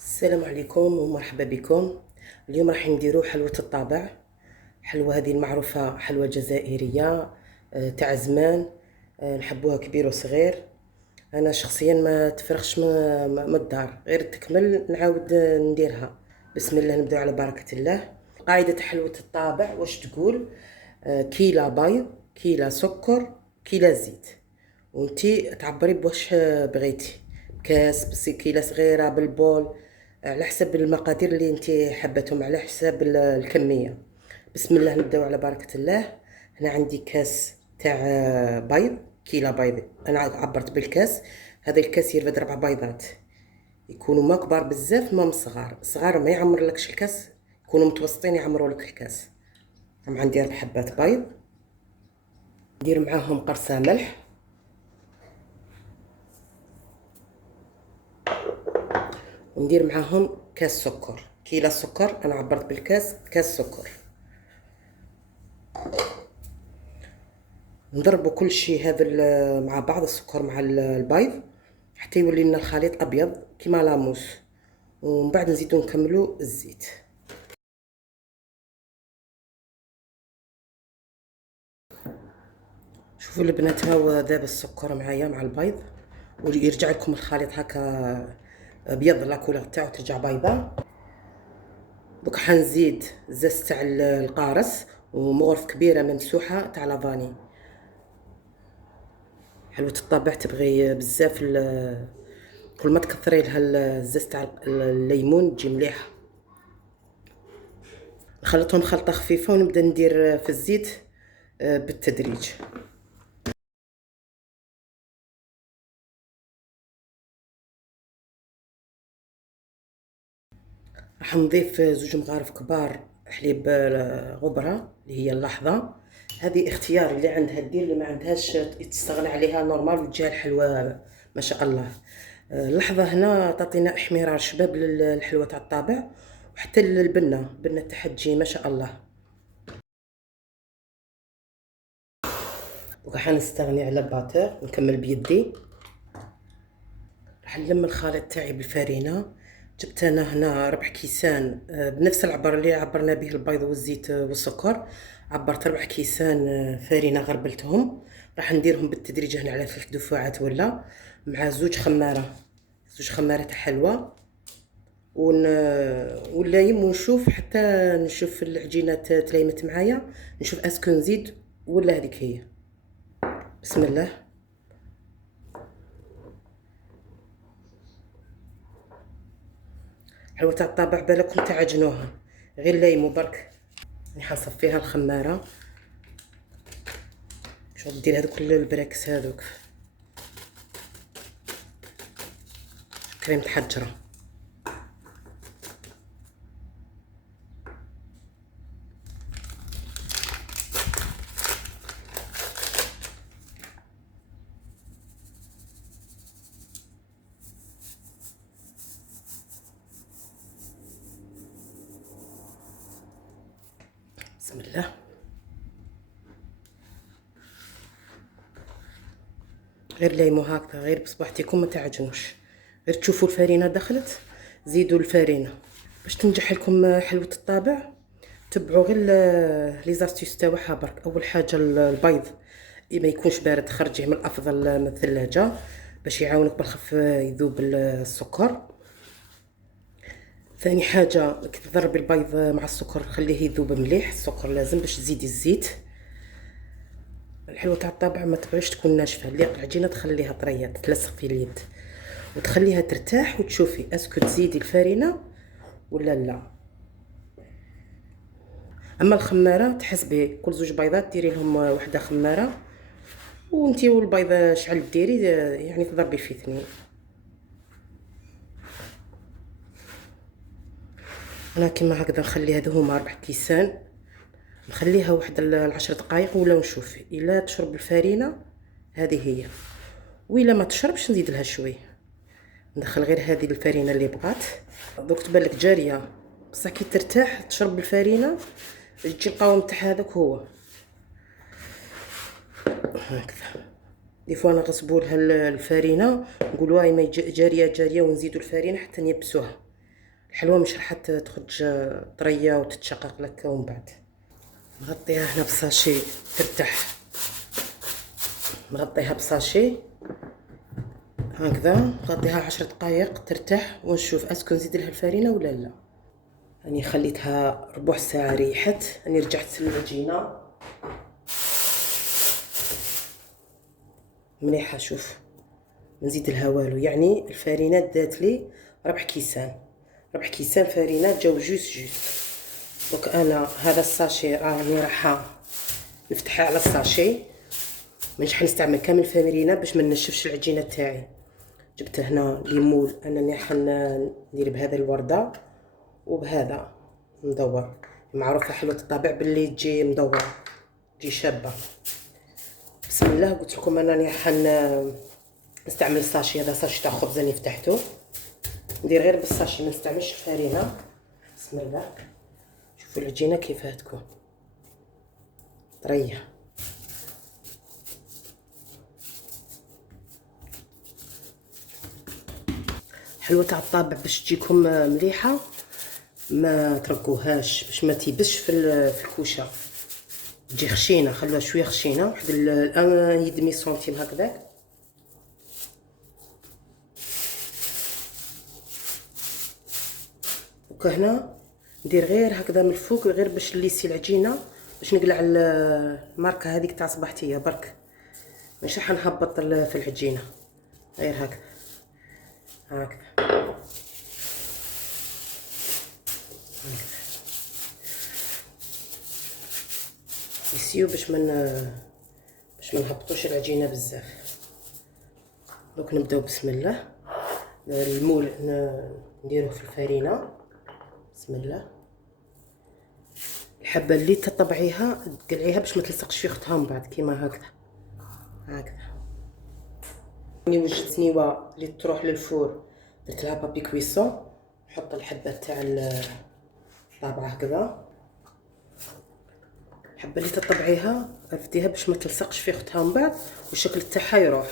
السلام عليكم ومرحبا بكم. اليوم راح نديرو حلوة الطابع. حلوة هذه المعروفة حلوة جزائرية تاع زمان. نحبوها كبير وصغير. انا شخصيا ما تفرغش من الدار، غير تكمل نعاود نديرها. بسم الله، نبداو على بركة الله. قاعدة حلوة الطابع واش تقول؟ كيلة بيض، كيلة سكر، كيلة زيت، وانتي تعبري بواش بغيتي، بكاس، بسكينه صغيره، بالبول، على حسب المقادير اللي انتي حبتهم، على حساب الكميه. بسم الله، نبداو على بركه الله. هنا عندي كاس تاع بيض، كيلة بيض. انا عبرت بالكاس. هذا الكاس يرفد 4 بيضات، يكونوا ما كبار بزاف ما صغار. صغار ما يعمر لكش الكاس، يكونوا متوسطين يعمروا لك الكاس. عندي 4 حبات بيض، ندير معاهم قرصه ملح، وندير معاهم كاس سكر. كيلة سكر، انا عبرت بالكاس، كاس سكر. نضربوا كل شيء هذا مع بعض، السكر مع البيض، حتى يولي لنا الخليط ابيض كيما لاموس. ومن بعد نزيدو نكملوا الزيت. شوفوا البنات، هاو داب السكر معايا مع البيض، ويرجع لكم الخليط هكا ابيض، لا كولور تاعو ترجع بيضاء. دوك حنزيد زاز تاع القارص، ومغرف كبيره ممسوحه تاع لافاني. حلوة الطابع تبغي بزاف كل ما تكثري لها الزاز تاع الليمون تجي مليحه. نخلطهم خلطه خفيفه ونبدا ندير في الزيت بالتدريج. راح نضيف 2 مغارف كبار حليب غبره اللي هي اللحظه. هذه اختيار، اللي عندها دير، اللي ما عندهاش تستغنى عليها نورمال وتجيها الحلوه ما شاء الله. اللحظه هنا تعطينا احمرار شباب للحلوه تاع الطابع، وحتى البنه تاعها تجي ما شاء الله. راح نستغني على الباتر ونكمل بيدي. راح نلم الخليط تاعي بالفارينه. جبت انا هنا 4 كيسان بنفس العبر اللي عبرنا به البيض والزيت والسكر. عبرت 4 كيسان فارينه، غربلتهم. راح نديرهم بالتدريج هنا على 3 دفعات ولا مع 2 خماره، 2 خمارات حلوه. ونلايم ونشوف حتى نشوف العجينه تلايمت معايا، نشوف اسكو نزيد ولا هذيك هي. بسم الله. حلوة تاع الطابع بالكم تعجنوها، غير لايمو برك. راني حنصفيها الخماره. شوف دير هذوك البراكس هذوك كريمه حجره. بسم الله. غير لايمو هكذا، غير بصباحتكم ما تعجنوش، غير تشوفوا الفارينه دخلت زيدوا الفارينه. باش تنجح لكم حلوه الطابع تبعوا غير لي زارتيس تاعها برك. اول حاجه البيض ما يكونش بارد، خرجيه من الافضل من الثلاجه باش يعاونك بالخف يذوب السكر. ثاني حاجه كي تضربي البيض مع السكر خليه يذوب مليح، السكر لازم باش تزيدي الزيت. الحلوه تاع الطابع ما تبغيش تكون ناشفه، اللي العجينه تخليها طريه تتلصق في اليد، وتخليها ترتاح، وتشوفي اسكو تزيدي الفارينه ولا لا. اما الخماره تحسبي كل 2 بيضات ديري لهم وحده خماره، وانتي والبيضه شعل ديري يعني تضربي في 2. انا كيما هكذا نخلي هذو هما 4 كيسان، نخليها واحد 10 دقائق ولا نشوف الا تشرب الفارينه هذه هي، وإلا ما تشربش نزيد لها شويه. ندخل غير هذه الفارينه اللي بقات. دوك تبان لك جاريه، بصح كي ترتاح تشرب الفارينه تجي القوام تاع هذاك هو هكذا. دي فوا نغصبوا لها الفارينه، نقولوا هاي ما جاريه ونزيدوا الفارينه حتى نيبسوها. الحلوى مش راح تخرج طريه وتتشقق لك. ومن بعد نغطيها هنا بساشي ترتاح، نغطيها بساشي هكذا، نغطيها 10 دقائق ترتاح ونشوف اسكو نزيد لها الفرينه ولا لا. راني خليتها ربع ساعه ريحت، راني رجعت للعجينه مليحه. شوف نزيد لها والو، يعني الفرينات دات لي ربع كيسان فرينات جاو جوست. دونك انا هذا الساشي راني راح نفتحها على الساشي، مانيش حنستعمل كامل الفرينات باش ما نشفش العجينه تاعي. جبت هنا ليمول، انني ندير بهذا الورده وبهذا مدور، معروفه حلوه الطابع باللي تجي مدوره تجي شابه. بسم الله. قلت لكم انني نستعمل الساشي، هذا ساشي تاع خبز راني فتحته، ندير غير بالساشي ما نستعملش الفرينه. بسم الله. شوفوا العجينه كيفاه تكون طريه. حلوه تاع الطابع باش تجيكم مليحه، ما تركوهاش باش ما تيبش في الكوشه، تجي خشينه. خلوها شويه خشينه، واحد الان يدمي سنتيم هكذاك. وكهنا ندير غير هكذا من الفوق، غير باش نليسي العجينه، باش نقلع الماركه هذيك تاع صباحتيه برك، ماشي راح نهبط في العجينه، غير هكذا يسيو باش ما نهبطوش العجينه بزاف. دونك نبداو بسم الله. المول نديروه في الفرينه. بسم الله. الحبه اللي تطبعيها تقلعيها باش ما تلصقش في اختها من بعد، كيما هكذا. راني وجدت نيوه اللي تروح للفور، درت لها بابي كويسون، نحط الحبه تاع الطابعه هكذا. الحبه اللي تطبعيها رفديها باش ما تلصقش في اختها من بعد والشكل تاعها يروح.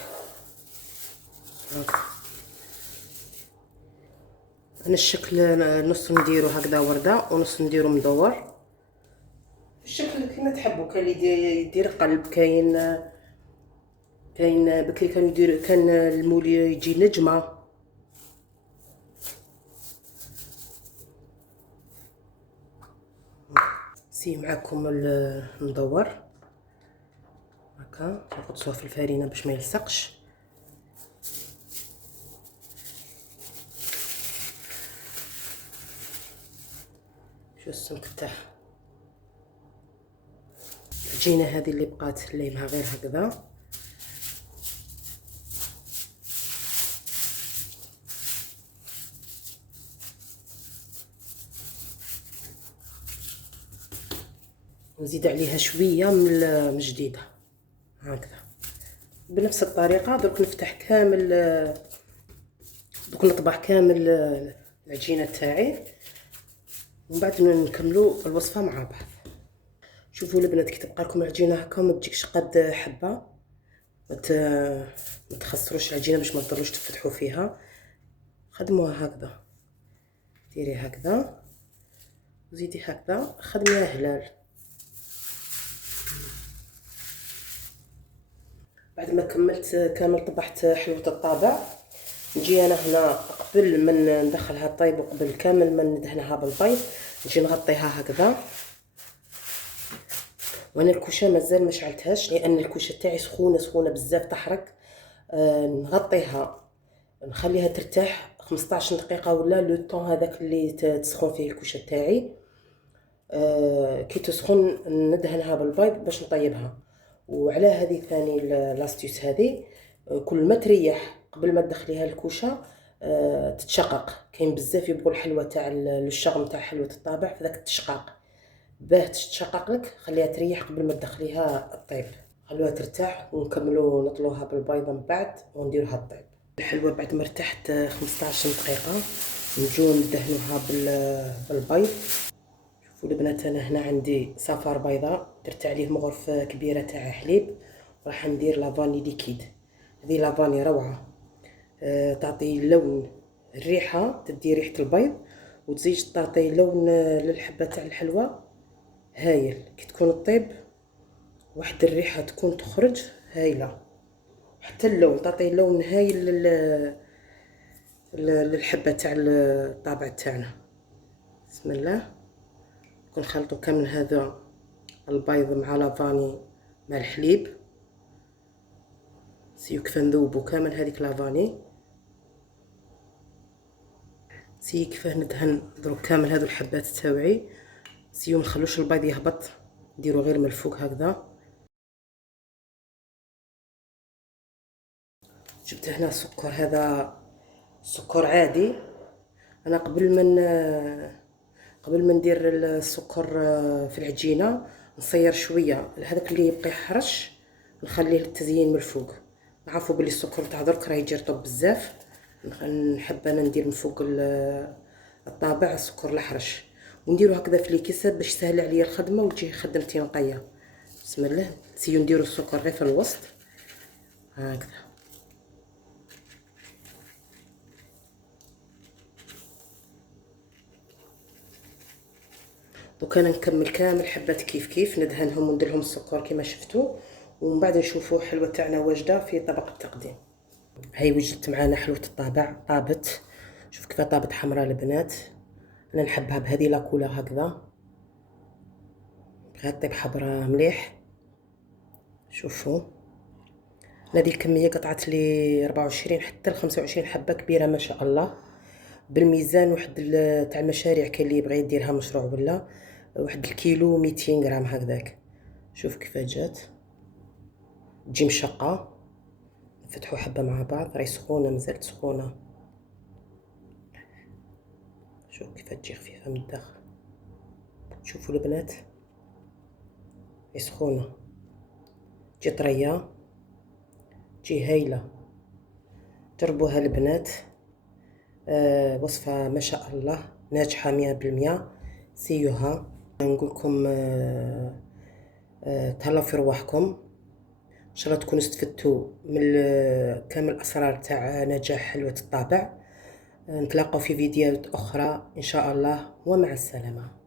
انا الشكل نص نديرو هكذا ورده ونص نديرو مدور، الشكل كيما تحبوا. كاين اللي يدير قلب، كاين بكري كان يدير، كان المول يجي نجمه. سي معاكم المدور هكا، نقصوه في الفرينه باش ما يلصقش. شو السمك تاعها. العجينه هذه اللي بقات ليمها غير هكذا، نزيد عليها شويه من جديده هكذا بنفس الطريقه. درك نفتح كامل، درك نطبع كامل العجينه تاعي، ومن بعد نكملوا الوصفه مع بعض. شوفوا البنات كي تبقى لكم العجينه هكا ما تجيكش قد حبه، ما تخسروش العجينه باش ما تضروش تفتحوا فيها. خدموها هكذا، ديري هكذا وزيدي هكذا، خدميها هلال. بعد ما كملت كامل طبحت حلوه الطابع، نجي انا هنا قبل ما ندخلها طيب وقبل كامل ما ندهنها بالبيض نجي نغطيها هكذا. وانا الكوشه مازال ما شعلتهاش لان الكوشه تاعي سخونه بزاف تحرق. نغطيها نخليها ترتاح 15 دقيقه ولا لو طون هذاك اللي تسخن فيه الكوشه تاعي. كي تسخن ندهنها بالبيض باش نطيبها. وعلى هذه ثاني لاستيوس هذه، كل ما تريح قبل ما تدخليها الكوشه تتشقق. كاين بزاف يبغوا الحلوه تاع الشغم تاع حلوه الطابع في ذاك التشقاق، باه تتشقق لك خليها تريح قبل ما تدخليها الطيب. خلوها ترتاح ونكملوا نطلوها بالبيضه من بعد ونديروها الطيب. الحلوه بعد ما ارتاحت 15 دقيقه نجو ندهنوها بالبيض. شوفوا البنات انا هنا عندي صفار بيضاء، درت عليه مغرفه كبيره تاع حليب، راح ندير لافاني ليكيد. هذه لافاني روعه، تعطي اللون، الريحه تدي ريحه البيض، وتزيد تعطي لون للحبه تاع الحلوى هايل. كي تكون طيب واحد الريحه تكون تخرج هايله، حتى اللون تعطي لون هايل للحبه تاع الطابع تاعنا. بسم الله. نخلطوا كامل هذا البيض مع لافاني مع الحليب. سيو كيف نذوبوا كامل هذيك لافاني. سي كيفاه ندهن دروك كامل هذو الحبات تاوعي. سيو منخلوش البيض يهبط، نديرو غير من الفوق هكذا. جبت هنا سكر، هذا سكر عادي. انا قبل ما ندير السكر في العجينه نصير شويه هذاك اللي يبقى يحرش نخليه للتزيين من الفوق. نعرفوا بلي السكر تاع درك راه يجي رطب بزاف، نحب انا ندير من فوق الطابع السكر الحرش، ونديرو هكذا في الكيسات باش يسهل عليا الخدمه وتجي خدمتي نقيه. بسم الله. نسيو نديرو السكر غير في الوسط هكذا. دوكا انا نكمل كامل حبات كيف كيف ندهنهم وندير لهم السكر كما شفتوا، ومن بعد نشوفوا حلوه تاعنا واجده في طبق التقديم. هاي وجدت معنا حلوه الطابع طابت. شوف كيف طابت حمراء البنات. انا نحبها بهذه لاكولا هكذا، بغات طيب حمراء مليح. شوفوا هذه الكميه قطعت لي 24 حتى ل 25 حبه كبيره ما شاء الله. بالميزان واحد تاع المشاريع كاين اللي يبغي يديرها مشروع ولا واحد الكيلو 200 غرام هكذاك. شوف كيف جات، تجي مشقه. نفتحوا حبه مع بعض، راهي سخونه مازالت سخونه. شوف كيف تجي خفيفه من الداخل. شوفوا البنات راهي سخونه، تجي طريه، تجي هايله. جربوها البنات. وصفه ما شاء الله ناجحه 100%. سيوها. نقول لكم تهلاو في رواحكم. ان شاء الله تكونوا استفدتوا من كامل الاسرار تاع نجاح حلوه الطابع. نتلاقاو في فيديوهات اخرى ان شاء الله، ومع السلامه.